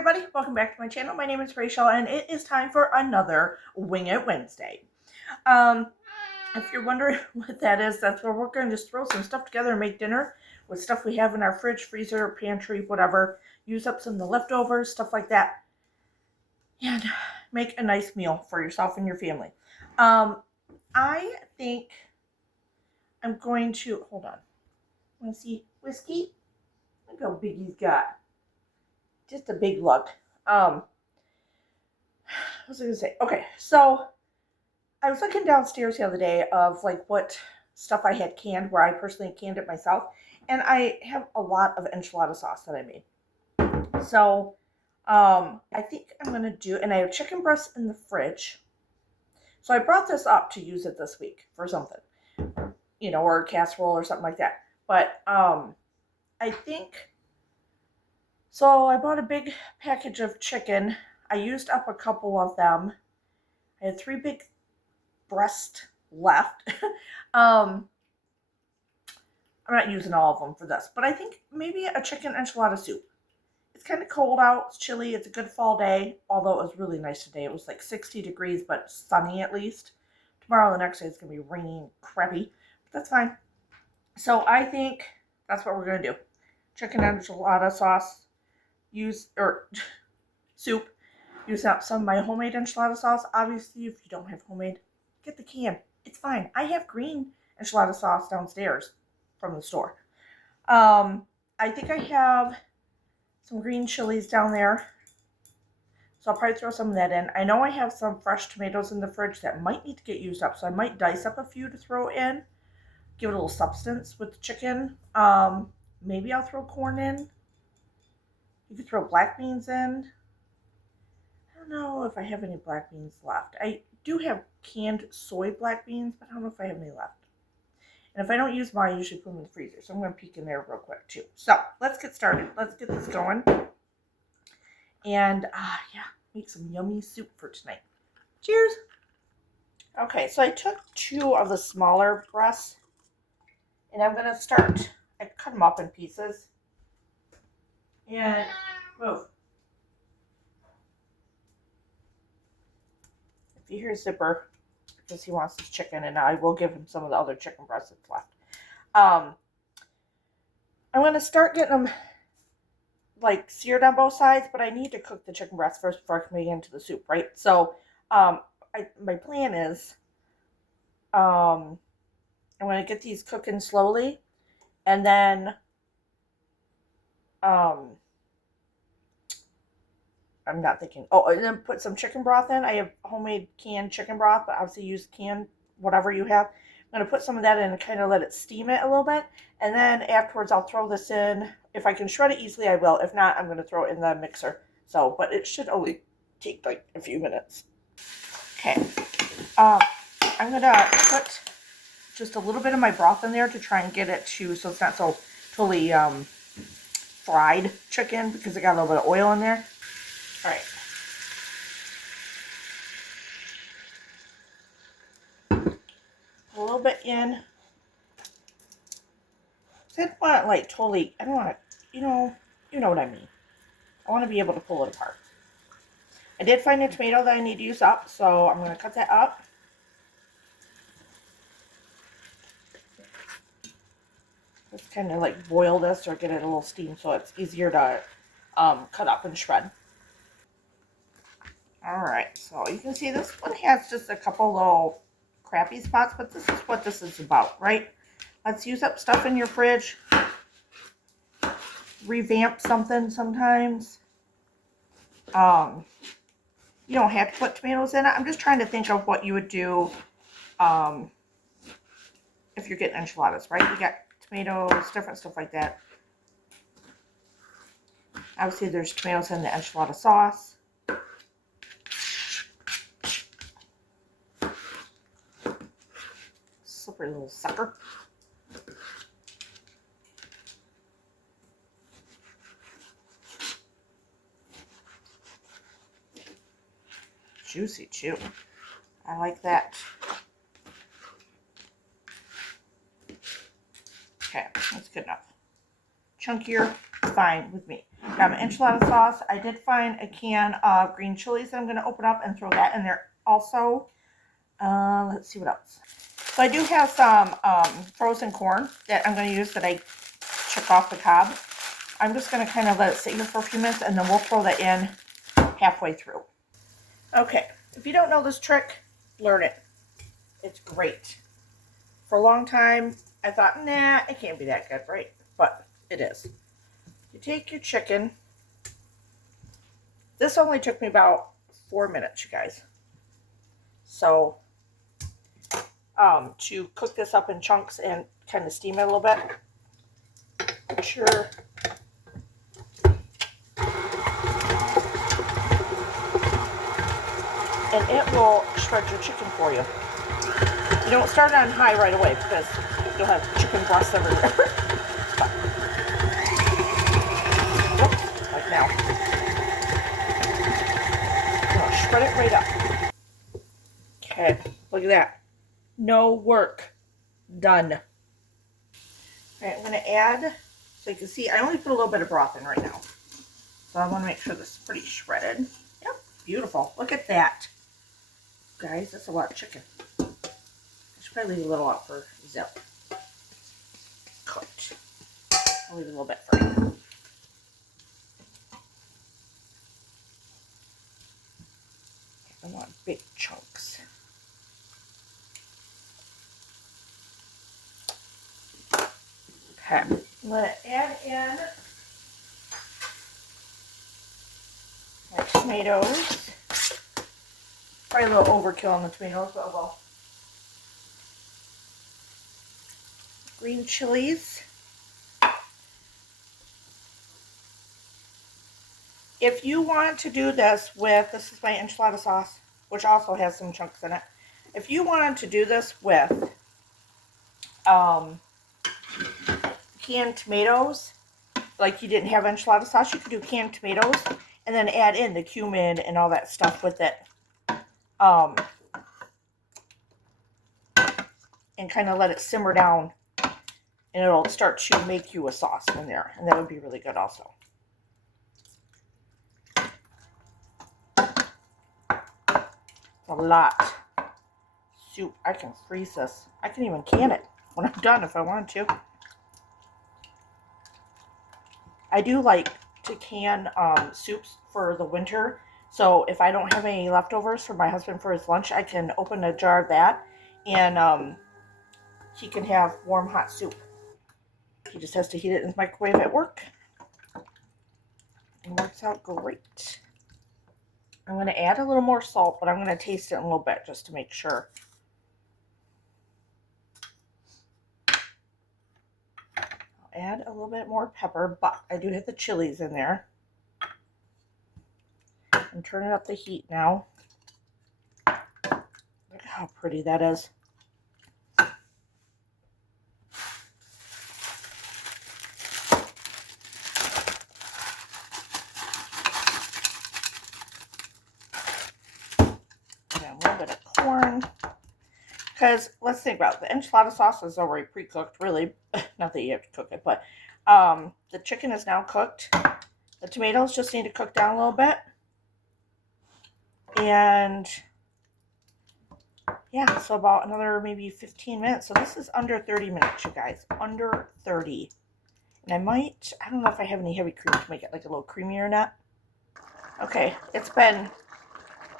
everybody, welcome back to my channel. My name is Rachel and it is time for another Wing It Wednesday. If you're wondering what that is, that's where we're going to just throw some stuff together and make dinner with stuff we have in our fridge, freezer, pantry, whatever. Use up some of the leftovers, stuff like that, and make a nice meal for yourself and your family. I think I'm going to, hold on. Want to see Whiskey? Look how big he's got. Just a big lug. What was I going to say? Okay, so I was looking downstairs the other day of like what stuff I had canned, where I personally canned it myself, and I have a lot of enchilada sauce that I made. So I think I'm going to do, and I have chicken breasts in the fridge. So I brought this up to use it this week for something, you know, or a casserole or something like that. But I think, so I bought a big package of chicken. I used up a couple of them. I had 3 big breasts left. I'm not using all of them for this, but I think maybe a chicken enchilada soup. It's kind of cold out, it's chilly, it's a good fall day, although it was really nice today. It was like 60 degrees, but sunny at least. Tomorrow, the next day, it's going to be rainy and crappy, but that's fine. So I think that's what we're going to do. Chicken enchilada sauce, soup. Use up some of my homemade enchilada sauce. Obviously, if you don't have homemade, get the can. It's fine. I have green enchilada sauce downstairs from the store. I think I have some green chilies down there, so I'll probably throw some of that in. I know I have some fresh tomatoes in the fridge that might need to get used up, so I might dice up a few to throw in, give it a little substance with the chicken. Maybe I'll throw corn in. You could throw black beans in. I don't know if I have any black beans left. I do have canned soy black beans, but I don't know if I have any left. And if I don't use mine, I usually put them in the freezer. So I'm going to peek in there real quick too. So let's get started. Let's get this going. And yeah, make some yummy soup for tonight. Cheers. Okay, so I took 2 of the smaller breasts. And I'm going to start, I cut them up in pieces. And move. If you hear Zipper, because he wants his chicken, and I will give him some of the other chicken breasts that's left. I'm going to start getting them like seared on both sides, but I need to cook the chicken breast first before I can make it into the soup, right? So my plan is I'm going to get these cooking slowly, and then I'm not thinking, and then put some chicken broth in. I have homemade canned chicken broth, but obviously use canned whatever you have. I'm going to put some of that in and kind of let it steam it a little bit. And then afterwards, I'll throw this in. If I can shred it easily, I will. If not, I'm going to throw it in the mixer. So, but it should only take like a few minutes. Okay. I'm going to put just a little bit of my broth in there to try and get it to, so it's not so totally fried chicken, because it got a little bit of oil in there. All right. A little bit in. I don't want it like totally, I don't want to, you know what I mean. I want to be able to pull it apart. I did find a tomato that I need to use up, so I'm going to cut that up. Just kind of like boil this or get it a little steam so it's easier to cut up and shred. Alright, so you can see this one has just a couple little crappy spots, but this is what this is about, right? Let's use up stuff in your fridge. Revamp something sometimes. You don't have to put tomatoes in it. I'm just trying to think of what you would do if you're getting enchiladas, right? You got tomatoes, different stuff like that. Obviously, there's tomatoes in the enchilada sauce. Slippery little sucker. Juicy chew. I like that. Okay, that's good enough. Chunkier. fine with me. Got my enchilada sauce. I did find a can of green chilies that I'm going to open up and throw that in there also. Let's see what else. So I do have some frozen corn that I'm going to use that I took off the cob. I'm just going to kind of let it sit here for a few minutes, and then we'll throw that in halfway through. Okay, if you don't know this trick, learn it. It's great. For a long time, I thought, nah, it can't be that good, right? But it is. You take your chicken. This only took me about 4 minutes, you guys. So, to cook this up in chunks and kind of steam it a little bit. Make sure. And it will shred your chicken for you. You don't start on high right away because you'll have chicken breasts everywhere. Whoops, like now. Spread it right up. Okay, look at that. No work done. All right, I'm going to add, so you can see, I only put a little bit of broth in right now. So I want to make sure this is pretty shredded. Yep, beautiful. Look at that. Guys, that's a lot of chicken. I should probably leave a little out for Zip. Cooked. I'll leave a little bit for him. I want big chunks. Okay, I'm going to add in my tomatoes. Probably a little overkill on the tomatoes, but well. Green chilies. If you want to do this with, this is my enchilada sauce, which also has some chunks in it. If you wanted to do this with canned tomatoes, like you didn't have enchilada sauce, you could do canned tomatoes and then add in the cumin and all that stuff with it. And kind of let it simmer down, and it'll start to make you a sauce in there, and that would be really good also. A lot. Soup. I can freeze this. I can even can it when I'm done if I want to. I do like to can soups for the winter. So if I don't have any leftovers for my husband for his lunch, I can open a jar of that, and he can have warm hot soup. He just has to heat it in his microwave at work. It works out great. I'm going to add a little more salt, but I'm going to taste it in a little bit just to make sure. I'll add a little bit more pepper, but I do have the chilies in there. I'm turning up the heat now. Look how pretty that is. And a little bit of corn. Because let's think about it. The enchilada sauce is already pre-cooked, really. Not that you have to cook it, but the chicken is now cooked. The tomatoes just need to cook down a little bit. And yeah, so about another maybe 15 minutes. So this is under 30 minutes, you guys. Under 30. And I don't know if I have any heavy cream to make it like a little creamier or not. Okay, it's been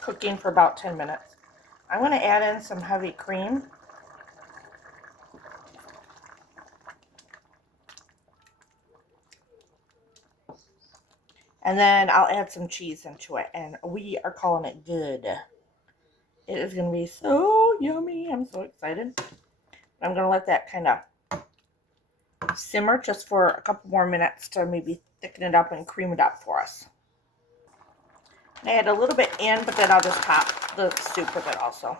cooking for about 10 minutes. I'm going to add in some heavy cream. And then I'll add some cheese into it. And we are calling it good. It is going to be so yummy. I'm so excited. I'm going to let that kind of simmer just for a couple more minutes to maybe thicken it up and cream it up for us. I add a little bit in, but then I'll just top the soup with it also.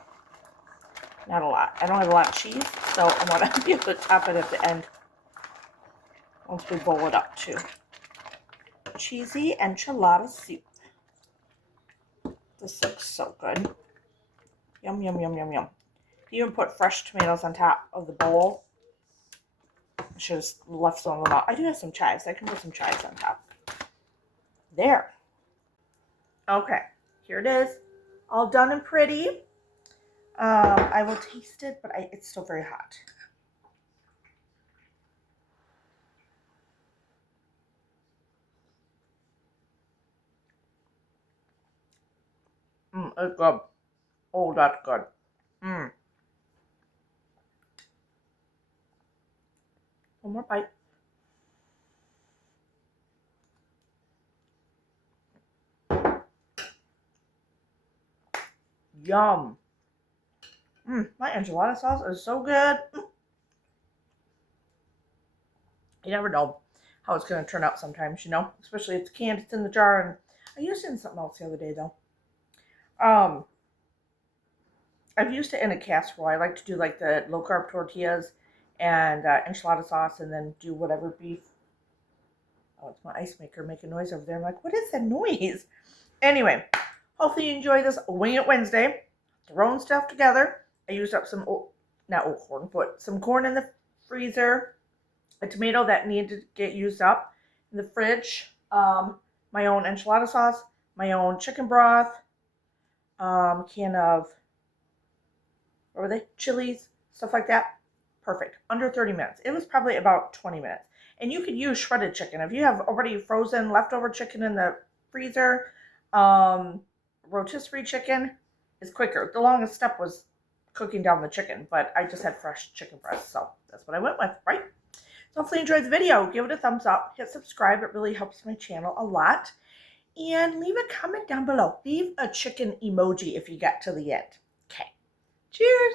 Not a lot. I don't have a lot of cheese, so I want to be able to top it at the end once we bowl it up too. Cheesy enchilada soup. This looks so good. Yum, yum, yum, yum, yum. You even put fresh tomatoes on top of the bowl. Should have left some of them out. I do have some chives. I can put some chives on top. There. Okay, here it is. All done and pretty. I will taste it, but it's still very hot. It's good. Oh, that's good. One more bite. Yum. My enchilada sauce is so good. You never know how it's going to turn out sometimes, you know? Especially if it's canned, it's in the jar. And I used it in something else the other day, though. I've used it in a casserole. I like to do like the low-carb tortillas and enchilada sauce and then do whatever beef. Oh, it's my ice maker making noise over there. I'm like, what is that noise? Anyway, hopefully you enjoy this Wing It Wednesday. Throwing stuff together. I used up some, not old corn, but some corn in the freezer. A tomato that needed to get used up in the fridge. My own enchilada sauce. My own chicken broth. Can of, what were they? Chilies. Stuff like that. Perfect. Under 30 minutes. It was probably about 20 minutes. And you could use shredded chicken. If you have already frozen leftover chicken in the freezer, rotisserie chicken is quicker. The longest step was cooking down the chicken, but I just had fresh chicken breast, so that's what I went with, right? So hopefully you enjoyed the video. Give it a thumbs up. Hit subscribe. It really helps my channel a lot. And leave a comment down below. Leave a chicken emoji if you got to the end. Okay. Cheers.